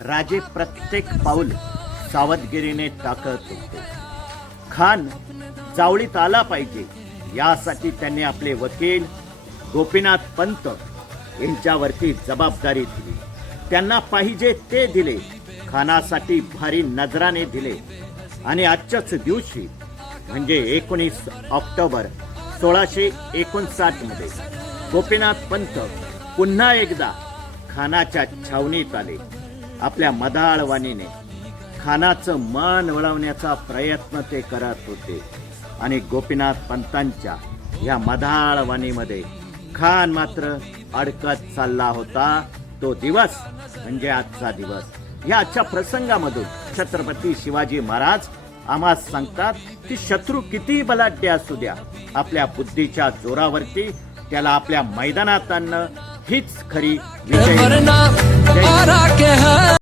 राजे प्रत्येक पाऊल सावधगिरीने टाकत होते. खान जावळीत आला पाहिजे यासाठी त्यांनी आपले वकील गोपीनाथ पंत यांच्यावरती जबाबदारी दिली. त्यांना पाहिजे ते दिले खानासाठी भारी नजराने दिले. आणि आजच्याच दिवशी म्हणजे एकोणीस ऑक्टोबर सोळाशे एकोणसाठमध्ये गोपीनाथ पंत पुन्हा एकदा खानाच्या छावणीत आले. आपल्या मदाळवाणीने खानाचं मान वळवण्याचा प्रयत्न ते करत होते. आणि गोपीनाथ पंतांच्या या मधाळवाणीमध्ये खान मात्र अडकत चालला होता. तो दिवस म्हणजे आजचा दिवस. या आजच्या प्रसंगामधून छत्रपती शिवाजी महाराज आम्हा सांगतात की शत्रू किती बलाढ्य असू द्या. आपल्या बुद्धीच्या जोरावरती त्याला आपल्या मैदानात आणणं हीच खरी विजय.